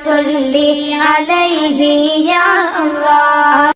صل عليه يا الله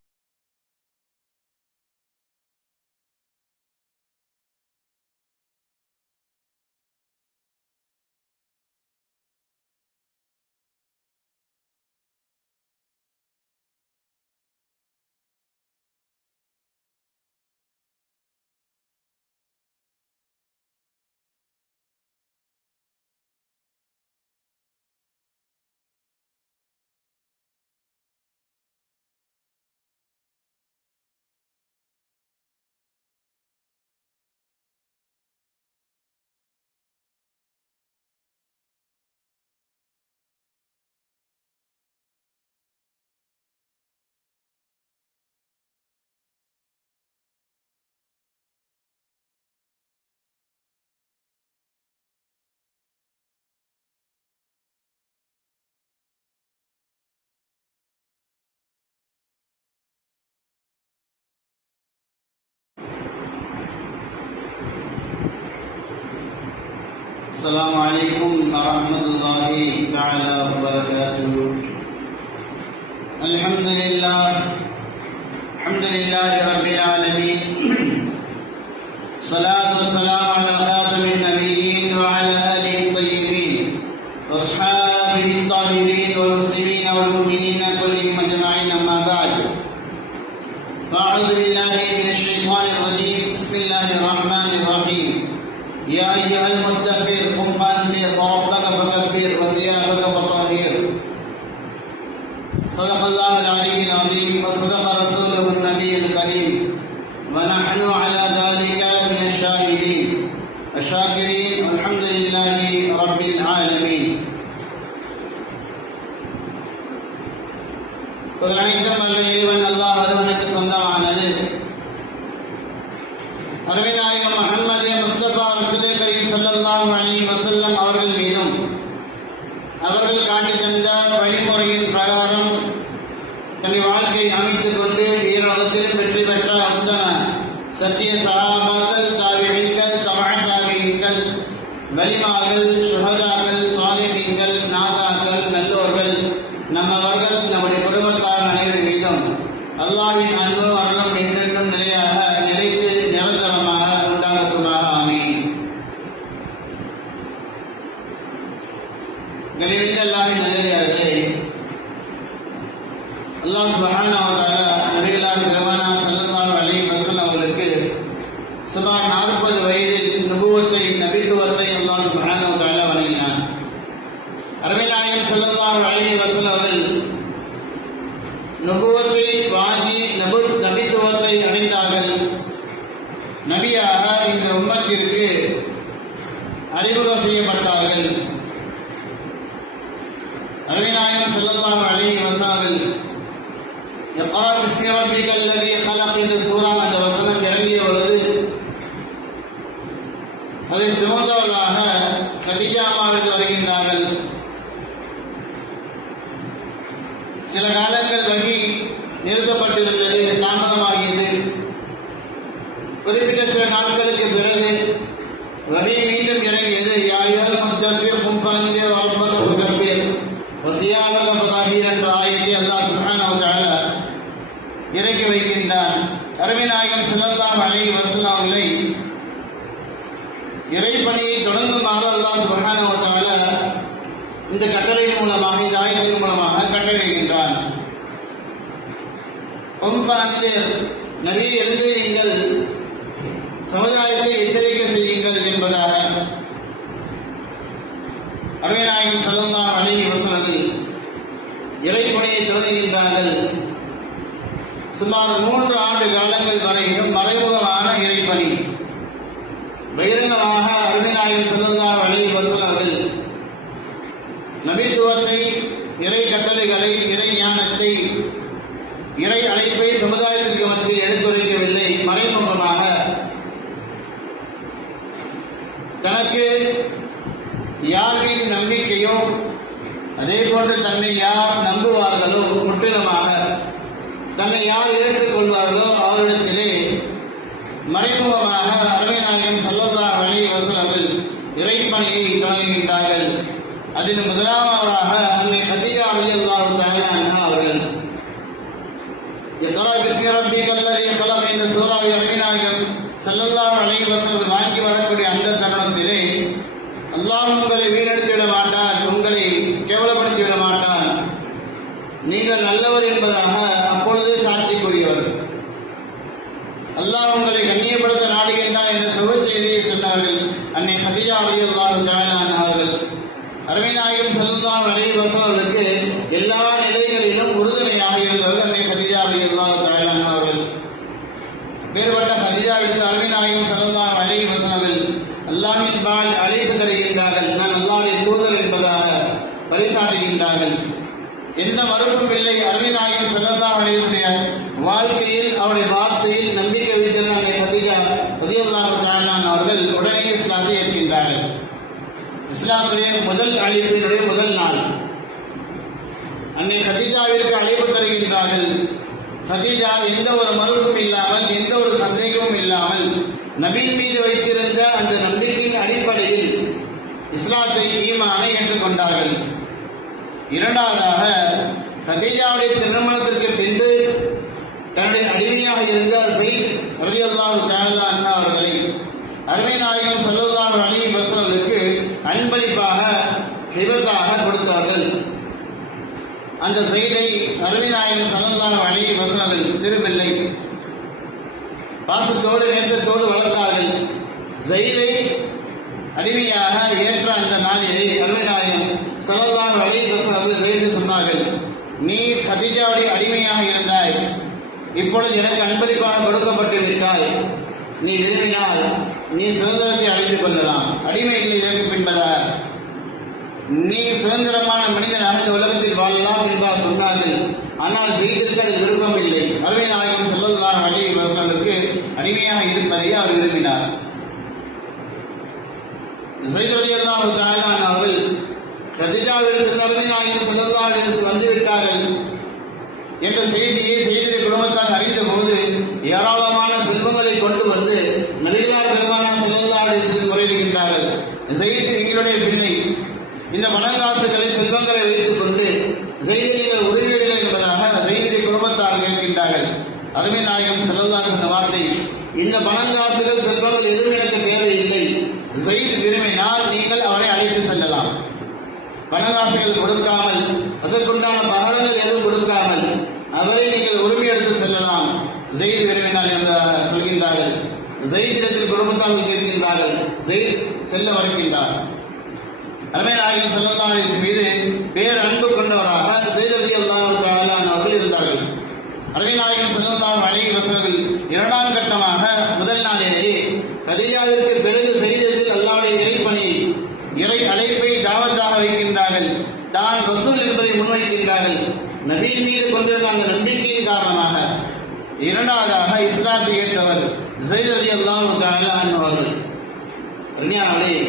السلام عليكم ورحمة الله تعالى وبركاته. الحمد لله الحمد لله رب العالمين. صلاة والسلام على خاتم النبيين وعلى آله الطيبين وأصحابه الطاهرين والمسلمين والمؤمنين كلهم أجمعين أما بعد. فأعوذ بالله من الشيطان الرجيم. بسم الله الرحمن الرحيم. يا أيها المدثر முறையின் பிரகாரம் தன் வாழ்க்கையை அமைத்துக் கொண்டு ஈரோகத்திலும் வெற்றி பெற்ற உத்தம சத்திய சகாபாக்கள் தாவிகள் தமழ தாவியங்கள் வலிமார்கள் சுகதாக்கள் சாலிஹீன்கள் நாதாக்கள் நல்லோர்கள் நம்மவர்கள் நம்முடைய குடும்பத்தார் அனைவரும் மீதும் அல்லாவின் அன்பு அருளும் என்றென்றும் நிலையாக நிலைத்து நிரந்தரமாக உண்டாகட்டுமாக ஆமீன் கலிவிந்த அல்லாஹின் நல்லடியார்களே அல்லாஹ் சுப்ஹானஹு வ தஆலா நபிகளார் பெருமானா ஸல்லல்லாஹு அலைஹி வஸல்லம் அவர்களுக்கு சுமார் நாற்பது வயதில் நபுவத்தை நபித்துவத்தை அல்லாஹ் சுப்ஹானஹு வ தஆலா வழங்கினார் அருமைநாயகம் ஸல்லல்லாஹு அலைஹி வஸல்லம் அவர்கள் நபுவத்தை வாங்கி நபு நபித்துவத்தை அடைந்தார்கள் நபியாக இந்த உம்மத்திற்கு அறிமுகம் செய்யப்பட்டார்கள் அருமைநாயகம் ஸல்லல்லாஹு அலைஹி வஸல்லம் இக்ரா பிஸ்மி ரப்பிக்கல் லதீ خلق இந்த சூரா அந்த வசனம் இறங்கிய பொழுது அதை சுமந்தவர்களாக கதிஜாமாவில் வருகின்றார்கள் சில காலங்கள் வகி நிறுத்தப்பட்டிருந்தது தாமதமாகியது குறிப்பிட்ட சில நாட்களுக்கு பிறகு வகை மீண்டும் இறங்கியது யாயுகள் முத்தசிர் கும்பாந்தே வரப்பது ஒரு கம்பீர் வசியாக பதாகீர் என்ற ஆயத்தை அல்லாஹ் சுப்ஹானஹு வ தஆலா இறக்கி வைக்கின்றான். அருமைநாயகம் ஸல்லல்லாஹு அலைஹி வசலாமலை இறைப்பணியை தொடங்குமாறு அல்லாஹ் சுப்ஹானஹு இந்த கட்டளையின் மூலமாக இந்த ஆய்வின் மூலமாக கட்டளையிடுகின்றான். ஒம்பனத்தில் நபியை எழுதுங்கள் சமுதாயத்தை எச்சரிக்கை செய்யுங்கள் என்பதாக அருமைநாயகம் ஸல்லல்லாஹு அலைஹி வஸல்லம் இறைப்பணியை தொடங்குகின்றார்கள். சுமார் மூன்று ஆண்டு காலங்கள் வரையிலும் மறைமுகமான இறைப்பணி. பகிரங்கமாக அருமைநாயகம் செல்லல்லா வழி வசூல் நபித்துவத்தை இறை கட்டளைகளை இறை ஞானத்தை இறை அழைப்பை சமுதாயத்திற்கு மத்தியில் எடுத்துரைக்கவில்லை. மறைமுகமாக. தனக்கு யார் மீது நம்பிக்கையோ அதே போன்று தன்னை யார் நம்புவார்களோ முற்றிலுமாக தன்னை யார் ஏற்றுக்கொள்வார்களோ அவரிடத்திலே மறைமுகமாக அரவிநாயகம் சல்லல்லா அலி வசலங்கள் இறைப்பணியை தொடங்குகின்றார்கள். அதில் முதலாவதாக அன்னை ஹதீஜா அலி அல்லாஹு அவர்கள் இத்தரா பிஸ்மி ரப்பிக கலம் என்ற சூறாவை அரவிநாயகம் சல்லல்லாஹு வழி வஸல்லம் வாங்கி வர அந்த தருணத்திலே அல்லாஹ் உங்களை வீணடித்து விட மாட்டான் உங்களை கேவலப்படுத்தி விட மாட்டான் நீங்கள் நல்லவர் என்பதாக அப்பொழுது சாட்சி கூறியவர். அல்லாஹ் உங்களை கண்ணியப்படுத்த நாடுகின்றான் என்ற சுப செய்தியை சொன்னார்கள். அன்னை ஹதியா அலி அல்லாஹு அவர்கள் அரவிநாயகம் சல்லாஹ் அலி வசவர்களுக்கு எல்லா நிலைகளிலும் உறுதுணையாக இருந்தவர்கள் அன்னை ஹதியா அலி அல்லாஹு அவர்கள் வேறுபட்ட ஹதிஜாவிற்கு அரவிநாயகம் சல்லாஹ் அலி வசனர்கள் அல்லாஹின் பால் அழைப்பு தருகின்றார்கள். நான் அல்லாஹ்வுடைய தூதர் என்பதாக பரிசாட்டுகின்றார்கள் எந்த மறுப்பும் இல்லை அருவிநாயகம் செல்லல்லா அலையுடைய வாழ்க்கையில் அவருடைய வார்த்தையில் நம்பிக்கை வைத்திருந்த அன்னை ஹதீஜா ரதியல்லாஹு தஆலான் அவர்கள் உடனே இஸ்லாத்தை ஏற்கின்றார்கள் இஸ்லாத்துடைய முதல் அழைப்பினுடைய முதல் நாள். அன்னை ஹதீஜாவிற்கு அழைப்பு தருகின்றார்கள். ஹதீஜா எந்த ஒரு மறுப்பும் இல்லாமல் எந்த ஒரு சந்தேகமும் இல்லாமல் நபீன் மீது வைத்திருந்த அந்த நம்பிக்கையின் அடிப்படையில் இஸ்லாத்தை ஈமானை ஏற்றுக்கொண்டார்கள் இரண்டாவதாக கதீஜாவுடைய திருமணத்திற்கு பின்பு தன்னுடைய அடிமையாக இருந்த செய்த் ரலியல்லாஹு தஆலா அண்ணா அவர்களை அருமை நாயகம் ஸல்லல்லாஹு அலைஹி வஸல்லுக்கு அன்பளிப்பாக விபத்தாக கொடுத்தார்கள். அந்த செய்தை அருமை நாயகம் ஸல்லல்லாஹு அலைஹி சிறுபிள்ளை பாசத்தோடு நேசத்தோடு வளர்த்தார்கள். ஜெயிலை அடிமையாக ஏற்ற அந்த நாளிலே அருமைநாயகம் சல்லல்லாஹு வழி வஸல்லம் அவர்கள் சொன்னார்கள். நீ கதிஜாவுடைய அடிமையாக இருந்தாய். இப்பொழுது எனக்கு அன்பளிப்பாக கொடுக்கப்பட்டு விட்டாய் நீ விரும்பினால் நீ சுதந்திரத்தை அடைந்து கொள்ளலாம். அடிமைகள் இதற்கு பின்பதாக நீ சுதந்திரமான மனிதனாக இந்த உலகத்தில் வாழலாம் என்பார் சொன்னார்கள். ஆனால் செய்திருக்க அது விருப்பம் இல்லை. அருமை நாயகம் செல்லல்லாம் அலி அவர்களுக்கு அடிமையாக இருப்பதை அவர் விரும்பினார். அவர்கள் கதிஜாவிற்கு அருமை நாயகம் செல்லல்லாம் வந்துவிட்டார்கள். என்ற செய்தியை செய்தியை குடும்பத்தார் அறிந்த போது ஏராளமான செல்வங்களை கொண்டு வந்து நபிகளார் முறையிடுகின்றார்கள் பிள்ளை இந்த பணங்காசுகளை செல்வங்களை வைத்துக் கொண்டு செய்திகள் நீங்கள் உறுதியிடுங்கள் என்பதாக செய்தி குடும்பத்தார் கேட்கின்றார்கள். அருமை நாயகம் செல்லல்லா சொன்ன வார்த்தை இந்த பணங்காசுகள் செல்வங்கள் எதுவும் எனக்கு தேவையில்லை. செய்தி விரும்பினால் நீங்கள் அவரை அழைத்து செல்லலாம். பணங்காசுகள் கொடுக்காமல் அதற்குண்டான பகரங்கள் எதுவும் கொடுக்காமல் அவரை நீங்கள் உரிமை எடுத்து செல்லலாம். ஜெயித் விரும்பினால் என்பதாக சொல்கின்றார்கள். ஜெயிதிடத்தில் குடும்பத்தார்கள் கேட்கின்றார்கள் ஜெயித் செல்ல வருகின்றார் அருமை நாயகன் மீது பேர் அன்பு கொண்டவராக செய்ததி அல்லாஹ் அவர்கள் இருந்தார்கள். அருமை நாயகன் செல்லல்லாஹு வசனங்கள் இரண்டாம் கட்டமாக முதல் நாளிலேயே கதிரியாவிற்கு பிறகு செய்ததில் அல்லாவுடைய இறைப்பணி இறை அழைப்பை தாவத்தாக வைக்கின்றார்கள். தான் ரசூல் என்பதை முன்வைக்கின்றார்கள். நபியின் மீது கொண்டிருந்த அந்த நம்பிக்கையின் காரணமாக இரண்டாவதாக இஸ்லாத்தை ஏற்றவர் செய்ததி அல்லாஹ் அவர்கள் கண்ணியானவர்களே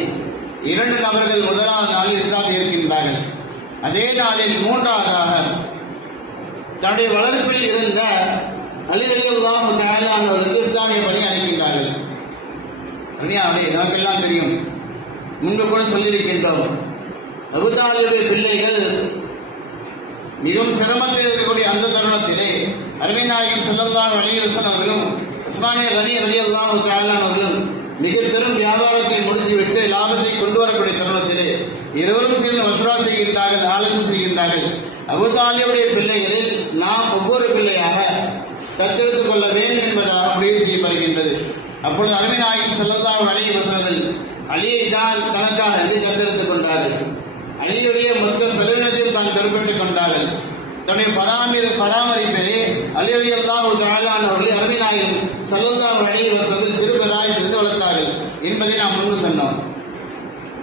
இரண்டு நபர்கள் முதலாவது நாளில் இஸ்லாம் இருக்கின்றார்கள் அதே நாளில் மூன்றாவதாக தன்னுடைய வளர்ப்பில் இருந்த அலிரலியல்லாஹு அவர்களுக்கு இஸ்லாமிய பணி அளிக்கின்றார்கள். கண்ணியாவளே நமக்கெல்லாம் தெரியும். முன்பு கூட சொல்லியிருக்கின்றோம். அபுதாலிபுடைய பிள்ளைகள் மிகவும் சிரமத்தில் இருக்கக்கூடிய அந்த தருணத்திலே அருமைநாயகம் செல்லல்லாம் வலியுறுத்தல் அவர்களும் உஸ்மானிய கனி ரலி அல்லாஹு அவர்களும் மிக பெரும் வியாபாரத்தை முடித்துவிட்டு லாபத்தை கொண்டு வரக்கூடிய தருணத்திலே இருவரும் சேர்ந்து மசுரா செய்கின்றார்கள் ஆலோசனை செய்கின்றார்கள். அபுதாலியுடைய பிள்ளைகளில் நாம் ஒவ்வொரு பிள்ளையாக தத்தெடுத்துக் கொள்ள வேண்டும் என்பதாக முடிவு செய்யப்படுகின்றது. அப்பொழுது அருமை நாயகம் செல்லதாக அலைஹி வஸல்லம் அலியை தான் தனக்காக என்று தத்தெடுத்துக் கொண்டார்கள். அலியுடைய மொத்த செலவினத்தையும் தான் பெருப்பட்டுக் கொண்டார்கள். தன்னுடைய பராமரி பராமரிப்பிலே அலிரதி அல்லாஹு தாலானவர்களை அருமைநாயகம் சல்லல்லாஹு அலைஹி வஸல்லம் சிறுபெராய் இருந்து வளர்த்தார்கள் என்பதை நாம் முன்பு சொன்னோம்.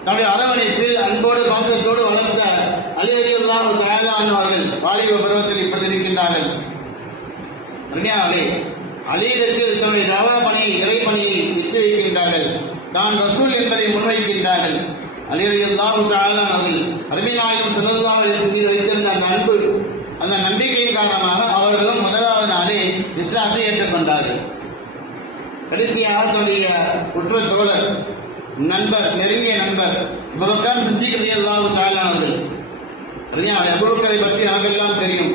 தன்னுடைய அரவணைப்பில் அன்போடு பாசத்தோடு வளர்த்த அலியெல்லாம் ஒரு தாலானவர்கள் வாலிப பருவத்தில் இப்படி இருக்கின்றார்கள். அருமையானே அலியிடத்தில் தன்னுடைய தவா பணியை இறை பணியை வித்து வைக்கின்றார்கள். தான் ரசூல் என்பதை முன்வைக்கின்றார்கள். அலிரதியல்லாஹு தாலான் அவர்கள் அருமைநாயகம் ஸல்லல்லாஹு அலைஹி வைத்திருந்த அந்த அன்பு அந்த நம்பிக்கையின் காரணமாக அவர்களும் முதலாவது நாளே இஸ்லாத்தை ஏற்றுக்கொண்டார்கள். கடைசியாக தன்னுடைய உற்ற தோழர் நண்பர் நெருங்கிய நண்பர் அபுபக்கர் சித்திக் ரலியல்லாஹு தஆலா அபுபக்கரை பற்றி நமக்கெல்லாம் தெரியும்.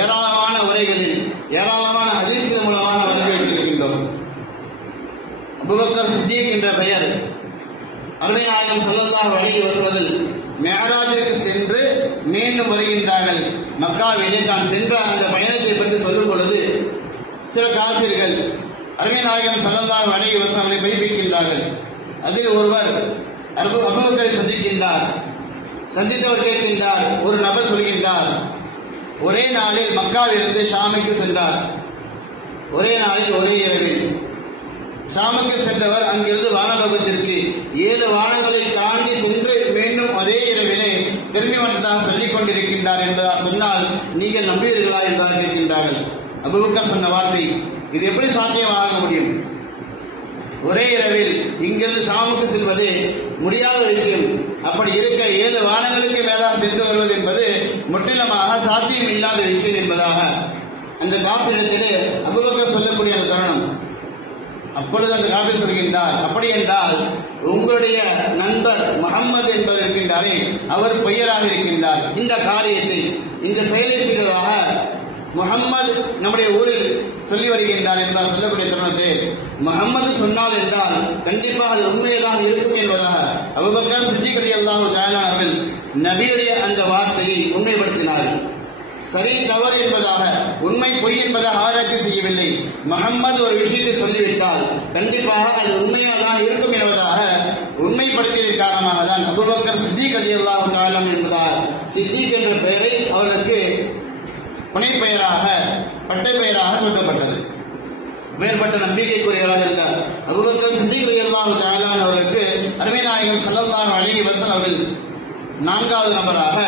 ஏராளமான உரைகளில் ஏராளமான ஹதீஸ்கள் மூலமாக வந்து வைத்திருக்கின்றோம் அபுபக்கர் சித்திக் என்ற பெயர் அருமைநாயகம் ஸல்லல்லாஹு வழங்கி வருவதில் மெஹராஜிற்கு சென்று மீண்டும் வருகின்றார்கள். மக்காவிலே தான் சென்ற அந்த பயணத்தை பற்றி சொல்லும் பொழுது சில காபிர்கள் அருமைநாயகம் ஸல்லல்லாஹு அலைஹி வசனங்களை மெய்ப்பிக்கின்றார்கள் அதில் ஒருவர் அபு அபுபக்கரை சந்திக்கின்றார். சந்தித்தவர் கேட்கின்றார் ஒரு நபர் சொல்கின்றார் ஒரே நாளில் மக்காவிலிருந்து ஷாமிக்கு சென்றார். ஒரே நாளில் ஒரே இரவில் ஷாமுக்கு சென்றவர் அங்கிருந்து வானலோகத்திற்கு ஏழு வானங்களை தாண்டி சென்று மீண்டும் அதே இரவிலே திரும்பி தான் சொல்லிக் கொண்டிருக்கின்றார் என்பதா சொன்னால் நீங்கள் நம்புவீர்களா என்றார் இருக்கின்றார்கள் அபுபக்கர் சொன்ன வார்த்தை இது எப்படி சாத்தியமாக முடியும்? ஒரே இரவில் இங்கிருந்து ஷாமுக்கு செல்வது முடியாத விஷயம். அப்படி இருக்க ஏழு வானங்களுக்கு மேலாக சென்று வருவது என்பது முற்றிலுமாக சாத்தியம் இல்லாத விஷயம் என்பதாக அந்த காப்பிடத்திலே அபுபக்கர் சொல்லக்கூடிய அந்த தருணம். அப்பொழுது அந்த காப்பீர் சொல்கின்றார் அப்படி என்றால் உங்களுடைய நண்பர் முகம்மது என்பவர் இருக்கின்றாரே அவர் பொய்யராக இருக்கின்றார். இந்த காரியத்தை இந்த செயலை செய்ததாக முகம்மது நம்முடைய ஊரில் சொல்லி வருகின்றார் என்றால் சொல்லக்கூடிய தருணத்தை. முகம்மது சொன்னால் என்றால் கண்டிப்பாக அது உண்மையதாக இருக்கும் என்பதாக அபுபக்கர் சித்திகரி அல்லாஹு அவர்கள் நபியுடைய அந்த வார்த்தையை உண்மைப்படுத்தினார்கள். சரி தவறு என்பதாக உண்மை பொய் என்பதாக ஆராய்ச்சி செய்யவில்லை. முகம்மது ஒரு விஷயத்தை சொல்லிவிட்டால் கண்டிப்பாக அது உண்மையாக தான் இருக்கும் என்பதாக உண்மைப்படுத்தியதன் காரணமாக தான் அபுபக்கர் சித்திக் அலி அல்லாஹு காலம் என்பதால் சித்திக் என்ற பெயரை அவர்களுக்கு புனைப்பெயராக பட்டை பெயராக சொல்லப்பட்டது மேற்பட்ட நம்பிக்கைக்குரியவராக இருந்தார். அபுபக்கர் சித்திக் அலி அல்லாஹு காலான் அவர்களுக்கு அருமைநாயகம் ஸல்லல்லாஹு அழகி வசன் அவர்கள் நான்காவது நபராக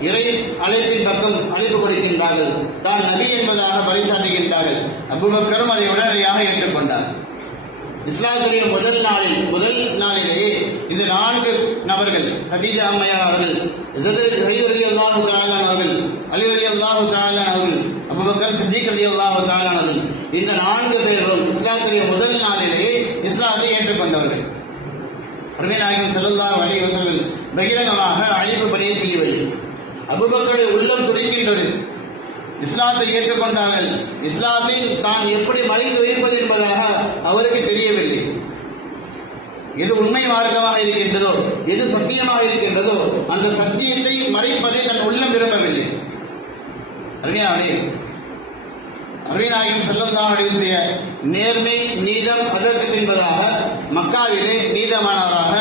இறை அழைப்பின் பக்கம் அழைப்பு கொடுக்கின்றார்கள். தான் நபி என்பதாக பரிசாட்டுகின்றார்கள். அபுபக்கரும் அதை உடனடியாக ஏற்றுக்கொண்டார். இஸ்லாத்துடைய முதல் நாளில் முதல் நாளிலேயே இந்த நான்கு நபர்கள் ஹதீஜா அம்மையார் அவர்கள் அலி அல்லாஹு தாலான் அவர்கள் அலி அலி அல்லாஹு தாலான் அவர்கள் அபுபக்கர் சித்திக் அலி அல்லாஹு தாலான் அவர்கள் இந்த நான்கு பேர்களும் இஸ்லாத்துடைய முதல் நாளிலேயே இஸ்லாத்தை ஏற்றுக்கொண்டவர்கள். அருமைநாயகம் செல்லல்லாஹு அலைஹி வஸல்லம் பகிரங்கமாக அழைப்பு பணியை செய்யவில்லை. அபுபக்கருடைய உள்ளம் துடிக்கின்றது. இஸ்லாத்தை ஏற்றுக்கொண்டார்கள். இஸ்லாத்தை தான் எப்படி மறைந்து வைப்பது என்பதாக அவருக்கு தெரியவில்லை. எது உண்மை மார்க்கமாக இருக்கின்றதோ எது சத்தியமாக இருக்கின்றதோ அந்த சத்தியத்தை மறைப்பதை தன் உள்ளம் விரும்பவில்லை. அருமையானே அருமைநாயகம் செல்லந்தாவுடைய நேர்மை நீதம் அதற்கு பின்பதாக மக்காவிலே நீதமானவராக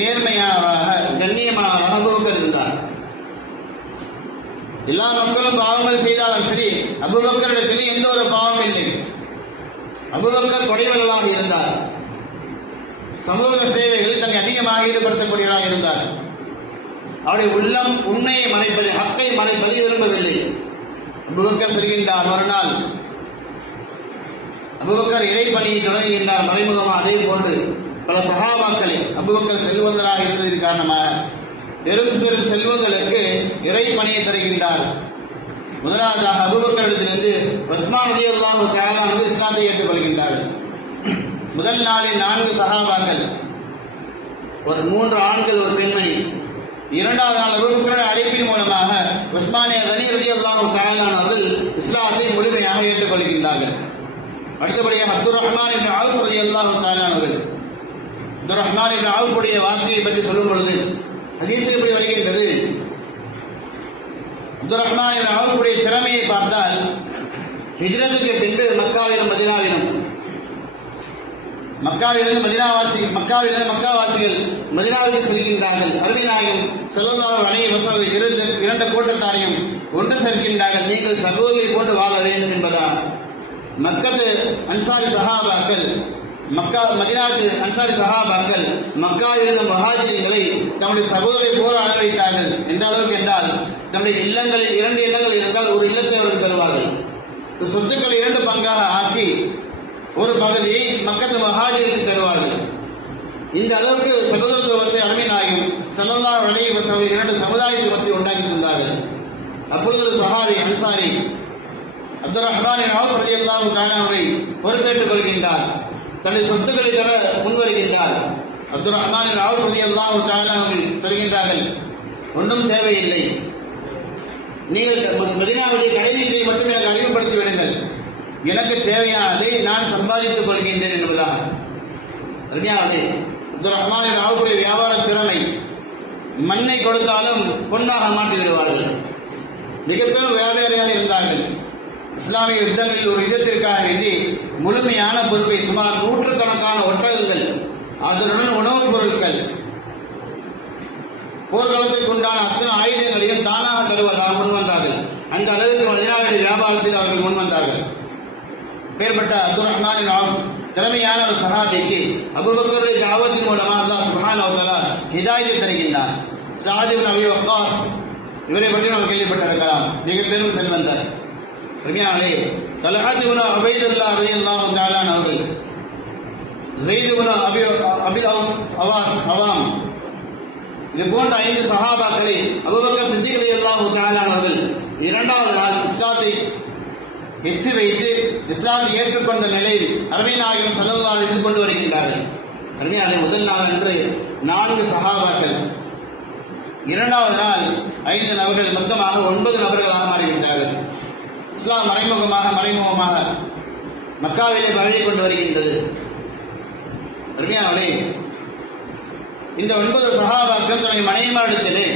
நேர்மையானவராக கண்ணியமானவராக அபுபக்கர் இருந்தார். எல்லா மக்களும் பாவங்கள் செய்தாலும் சரி அபுபக்கரிடத்தில் எந்த ஒரு பாவம் இல்லை. அபுபக்கர் கொடைவர்களாக இருந்தார். சமூக சேவைகளில் தன்னை அதிகமாக ஈடுபடுத்தக்கூடியவராக இருந்தார். அவருடைய உள்ளம் உண்மையை மறைப்பதை ஹக்கை மறைப்பதை விரும்பவில்லை. அபுபக்கர் செல்கின்றார். மறுநாள் அபுபக்கர் இறைப்பணியை தொடங்குகின்றார் மறைமுகமாக. அதே போன்று பல சகாபாக்களை அபுபக்கர் செல்வந்தராக இருந்தது காரணமாக பெரும் பெரும் செல்வங்களுக்கு இறைப்பணியை தருகின்றார். முதலாவதாக அபுபக்கரிடத்திலிருந்து உஸ்மான் ரதி அல்லாஹு தஆலாஹு இஸ்லாத்தை ஏற்றுக்கொள்கின்றார்கள். முதல் நாளில் நான்கு சகாபாக்கள் ஒரு மூன்று ஆண்கள் ஒரு பெண்மணி இரண்டாவது நாள் அபுபக்கருடைய அழைப்பின் மூலமாக உஸ்மானிய கனி ரதி அல்லாஹு அவர்கள் இஸ்லாத்தை முழுமையாக ஏற்றுக்கொள்கின்றார்கள். அடுத்தபடியாக அப்துல் ரஹ்மான் என்ற அவுஃப் எல்லாம் தாயானவர்கள் அப்துல் ரஹ்மான் என்ற அவுஃபுடைய வார்த்தையை பற்றி சொல்லும் பொழுது ஹதீஸில் எப்படி வருகின்றது? அப்துல் ரஹ்மான் என்ற அவுஃபுடைய திறமையை பார்த்தால் ஹிஜ்ரத்துக்கு பின்பு மக்காவிலும் மதினாவிலும் மக்காவிலிருந்து மதினாவாசி மக்காவிலிருந்து மக்காவாசிகள் மதினாவுக்கு செல்கின்றார்கள். அருமையாயும் செல்லதாக அணைய வசதி இரண்டு இரண்டு கூட்டத்தாரையும் ஒன்று சேர்க்கின்றார்கள். நீங்கள் சகோதரி போன்று வாழ வேண்டும் என்பதா மக்கத்து அன்சாரி சஹாபாக்கள் மக்கா மதினாத்து அன்சாரி சஹாபாக்கள் மக்காவிலிருந்த மகாஜிரிகளை தம்முடைய சகோதரி போல அனுபவித்தார்கள் எந்த அளவுக்கு என்றால் தம்முடைய இல்லங்களில் இரண்டு இல்லங்கள் இருந்தால் ஒரு இல்லத்தை அவர்கள் பெறுவார்கள். சொத்துக்களை இரண்டு பங்காக ஆக்கி ஒரு பகுதியை மக்கத்து மகாஜிரிக்கு தருவார்கள் இந்த அளவுக்கு சகோதரத்துவத்தை அருமை நாயகம் செல்லல்லா வழி இரண்டு சமுதாயத்துவத்தை உண்டாக்கி தந்தார்கள். அப்பொழுது ஒரு சஹாரி அன்சாரி அப்துல் ரஹ்மான் ஆஃப் ரலி அல்லாஹு தானாவை பொறுப்பேற்றுக் கொள்கின்றார். தன்னுடைய சொத்துக்களை தர முன்வருகின்றார். அப்துல் ரஹ்மான் ஆஃப் ரலி அல்லாஹு தானாவில் சொல்கின்றார்கள் ஒன்றும் தேவையில்லை. நீங்கள் மதினாவுடைய கடைசியை மட்டும் எனக்கு அறிவுப்படுத்தி விடுங்கள். எனக்கு தேவையானதை நான் சம்பாதித்துக் கொள்கின்றேன் என்பதாக. ரெடியானது அப்துல் ரஹ்மானின் அவுடைய வியாபார திறமை மண்ணை கொடுத்தாலும் பொன்னாக மாற்றி விடுவார்கள் மிகப்பெரும் வியாபாரியாக இருந்தார்கள். இஸ்லாமிய யுத்தங்களில் ஒரு யுத்தத்திற்காக வேண்டி முழுமையான பொறுப்பை சுமார் நூற்றுக்கணக்கான ஒட்டகங்கள் அதனுடன் உணவுப் பொருட்கள் போர்க்களத்திற்கு உண்டான அத்தனை ஆயுதங்களையும் தானாக தருவதாக முன்வந்தார்கள். அந்த அளவுக்கு மதினாவுடைய வியாபாரத்தில் அவர்கள் முன்வந்தார்கள். பேர்பட்ட அப்துல் ரஹ்மான் திறமையான ஒரு சகாபிக்கு அபுபக்கருடைய ஜாவத்தின் மூலமாக அல்லாஹ் சுஹான் வ தஆலா ஹிதாயத்தை தருகின்றார் சாதிப் நபி வக்காஸ் இவரை பற்றி நாம் கேள்விப்பட்டிருக்கலாம். மிக பெரும் செல்வந்தர். ரபியானே தலஹாத் இப்னு உபைதுல்லா ரலியல்லாஹு தஆலா அவர்கள் ஜெயித் இப்னு அபி அபி அவாஸ் அவாம் இது போன்ற ஐந்து சஹாபாக்களை அபுபக்கர் சித்திக் ரலியல்லாஹு தஆலா அவர்கள் இரண்டாவது நாள் இஸ்லாத்தை எத்தி வைத்து இஸ்லாத்தை ஏற்றுக்கொண்ட நிலையில் அருமை நாயகம் செல்லல்லால் இருந்து கொண்டு வருகின்றார்கள். அருமையாளே முதல் நாள் அன்று நான்கு சகாபாக்கள் இரண்டாவது நாள் ஐந்து நபர்கள் மொத்தமாக ஒன்பது நபர்களாக மாறிவிட்டார்கள் இஸ்லாம் மறைமுகமாக மறைமுகமாக மக்காவிலே பரவி கொண்டு வருகின்றது. அருமையாளே இந்த ஒன்பது சகாபாக்கள் தன்னுடைய மனைவிமாரிடத்திலே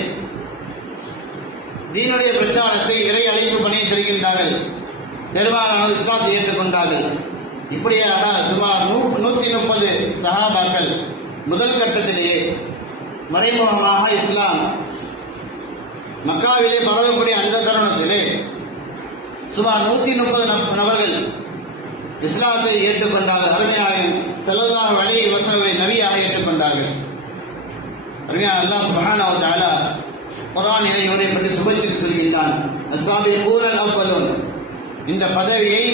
தீனுடைய பிரச்சாரத்தை இறை அழைப்பு பணியை தருகின்றார்கள். பெரும்பாலான இஸ்லாத்தை ஏற்றுக்கொண்டார்கள். இப்படியாக சுமார் நூ நூற்றி முப்பது சகாபாக்கள் முதல் கட்டத்திலேயே மறைமுகமாக இஸ்லாம் மக்காவிலே பரவக்கூடிய அந்த தருணத்திலே சுமார் நூற்றி முப்பது நபர்கள் இஸ்லாத்தை ஏற்றுக்கொண்டார்கள். அருமையாயும் செல்லதாக வழி வசனவை நவியாக ஏற்றுக்கொண்டார்கள். அருமையான அல்லாஹ் சுபஹானா தாலா குரான் குர்ஆனிலே இவரை பற்றி சுபச்சிட்டு சொல்கின்றான். அஸ்ஸாபி கூரல் அவ்வலுன். இந்த பதவியை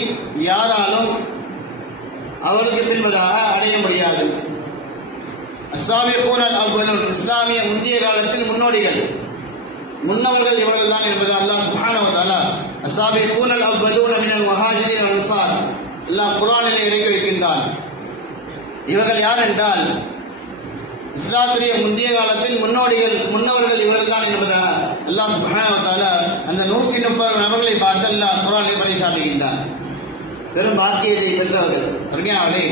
யாராலும் அவருக்கு பின்பதாக அடைய முடியாது. அஸ்லாமிய கூரல் அவ்வலுன். இஸ்லாமிய முந்தைய காலத்தில் முன்னோடிகள். முன்னவர்கள் இவர்கள் தான் என்பது அல்லாஹ் சுப்ஹானஹு வ தஆலா அஸ்ஸாபி கூரல் அவ்வலுன மினல் அனுசார். எல்லாம் அன்சார் இறங்கி குர்ஆனிலே வைக்கின்றான். இவர்கள் யார் என்றால் இஸ்லாத்துடைய முந்தைய காலத்தில் முன்னோடிகள் முன்னவர்கள் இவர்கள் தான் என்பதாக அல்லாஹ் சுப்ஹானஹு அந்த நூற்றி முப்பது நபர்களை பார்த்து அல்லாஹ் குரானை படி சாட்டுகின்றான். பெரும் பாக்கியத்தை பெற்றவர்கள் பிரஜாவளே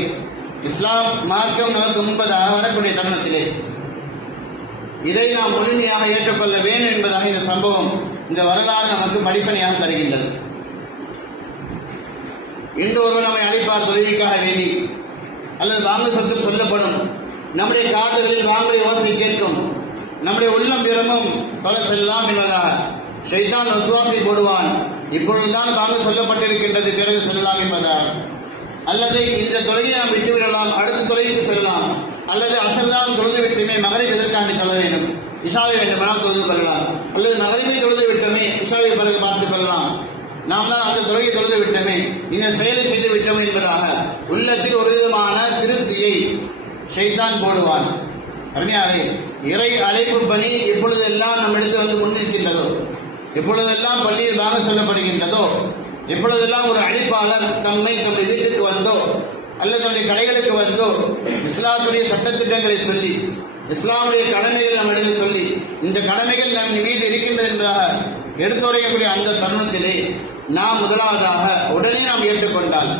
இஸ்லாம் மார்க்கம் நமக்கு முன்பதாக வரக்கூடிய தருணத்திலே. இதை நாம் முழுமையாக ஏற்றுக்கொள்ள வேண்டும் என்பதாக இந்த சம்பவம் இந்த வரலாறு நமக்கு மடிப்பணியாக தருகின்றது. இன்று ஒருவர் நம்மை அழைப்பார் தொழிலுக்காக வேண்டி. அல்லது வாங்கு சொத்து சொல்லப்படும். நம்முடைய காதுகளில் வாங்கலை யோசனை கேட்கும். நம்முடைய உள்ளம் விரும்பும் தொலை செல்லலாம் என்பதாக. ஷைதான் விசுவாசை போடுவான். இப்பொழுதுதான் வாங்க சொல்லப்பட்டிருக்கின்றது பிறகு செல்லலாம் என்பதாக அல்லது இந்த துறையை நாம் விட்டுவிடலாம் அடுத்த துறைக்கு செல்லலாம். அல்லது அசல்லாம் தொழுது விட்டுமே மகரை எதற்காண்டி தொழ வேண்டும். இசாவை வேண்டுமானால் தொழுது கொள்ளலாம். அல்லது மகரிமை தொழுது விட்டோமே உஷாவை பிறகு பார்த்துக் கொள்ளலாம். நாம் தான் அந்த துறையை தொழுது விட்டோமே இந்த செயலை செய்து விட்டோமே என்பதாக உள்ளத்தில் ஒரு விதமான திருப்தியை செய்தான் போடுவான். அருமையாளே இறை அழைப்பு பணி எப்பொழுதெல்லாம் நம்மிடத்தில் வந்து கொண்டிருக்கின்றதோ எப்பொழுதெல்லாம் பள்ளியில் வாங்க சொல்லப்படுகின்றதோ எப்பொழுதெல்லாம் ஒரு அழைப்பாளர் தம்மை தம்முடைய வீட்டுக்கு வந்தோ அல்லது தன்னுடைய கடைகளுக்கு வந்தோ இஸ்லாத்துடைய சட்டத்திட்டங்களை சொல்லி இஸ்லாமுடைய கடமைகள் நம்மிடத்தில் சொல்லி இந்த கடமைகள் நம் மீது இருக்கின்றது என்பதாக எடுத்துரைக்கக்கூடிய அந்த தருணத்திலே நாம் முதலாவதாக உடனே நாம் ஏற்றுக்கொண்டால்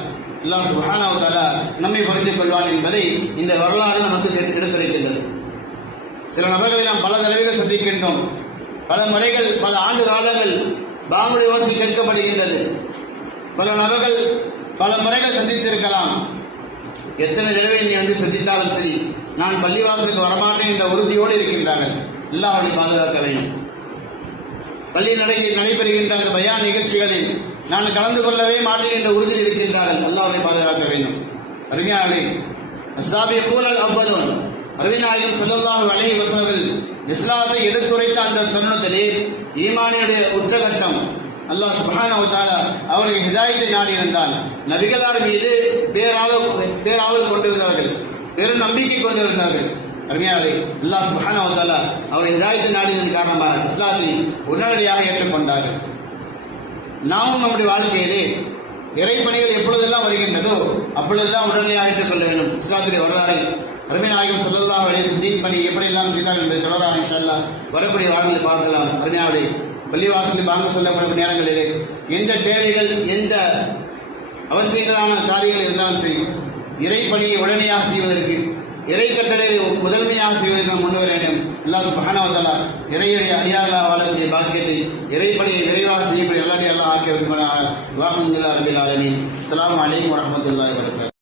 எல்லாம் சுப்ஹானஹு நம்மை புரிந்து கொள்வான் என்பதை இந்த வரலாறு நமக்கு எடுத்துரைக்கின்றது சில நபர்களை நாம் பல தடவைகள் சந்திக்கின்றோம். பல முறைகள் பல ஆண்டு காலங்கள் பாங்குடி ஓசை கேட்கப்படுகின்றது. பல நபர்கள் பல முறைகள் சந்தித்திருக்கலாம். எத்தனை தடவை நீ வந்து சந்தித்தாலும் சரி நான் பள்ளிவாசலுக்கு வரமாட்டேன் என்ற உறுதியோடு இருக்கின்றார்கள். எல்லாம் அவனை பாதுகாக்க வேண்டும் பள்ளி நடை நடைபெறுகின்ற அந்த பயா நிகழ்ச்சிகளில் நான் கலந்து கொள்ளவே மாட்டேன் என்ற உறுதியில் இருக்கின்றார்கள். நல்லா அவரை பாதுகாக்க வேண்டும். அருமையாளே அசாபிய கூலல் அவ்வளவன் அருவிநாயகம் செல்லல்லாஹு அலைஹி வஸல்லம் இஸ்லாத்தை எடுத்துரைத்த அந்த தருணத்திலே ஈமானியுடைய உச்சகட்டம். அல்லாஹ் சுப்ஹானஹு தஆலா அவர்கள் ஹிதாயத்தை நாடி இருந்தால் நபிகளார் மீது பேராவல் பேராவல் கொண்டிருந்தவர்கள். பெரும் நம்பிக்கை கொண்டிருந்தார்கள் அருமையாளே எல்லா சுப்ஹானஹு தஆலா அவர் ஹிதாயத்தை நாடியதன் காரணமாக இஸ்லாத்தை உடனடியாக ஏற்றுக்கொண்டார்கள் நாமும் நம்முடைய வாழ்க்கையிலே இறைப்பணிகள் எப்பொழுதெல்லாம் வருகின்றதோ அப்பொழுதெல்லாம் உடனடியாக ஏற்றுக்கொள்ள வேண்டும். இஸ்லாத்துடைய வரலாறு. அருமைநாயகம் சொல்லலாம் வழியை சித்தின் பணி எப்படி எல்லாம் செய்தார் என்பதை தொடராக இன்ஷால்லா வரக்கூடிய வாழ்வில் பார்க்கலாம். அருமையாவளை பள்ளிவாசலில் வாங்க சொல்லப்படும் நேரங்களிலே எந்த தேவைகள் எந்த அவசியங்களான காரியங்கள் இருந்தாலும் இறை பணியை உடனடியாக செய்வதற்கு இறை கட்டளை முதன்மையாக செய்வதற்கு நாம் முன்வர வேண்டும். அல்லாஹ் சுபஹானஹு இறையுடைய அடியார்களாக வாழக்கூடிய பாக்கியத்தை இறைப்பணியை விரைவாக செய்யக்கூடிய எல்லாரையும் எல்லாம் ஆக்கிய விரும்பினார் வாஹமுல்லா ரபில் ஆலமீன். அலாம் அலைக்கும் வரஹ்மத்துல்லாஹி வபரகாத்துஹு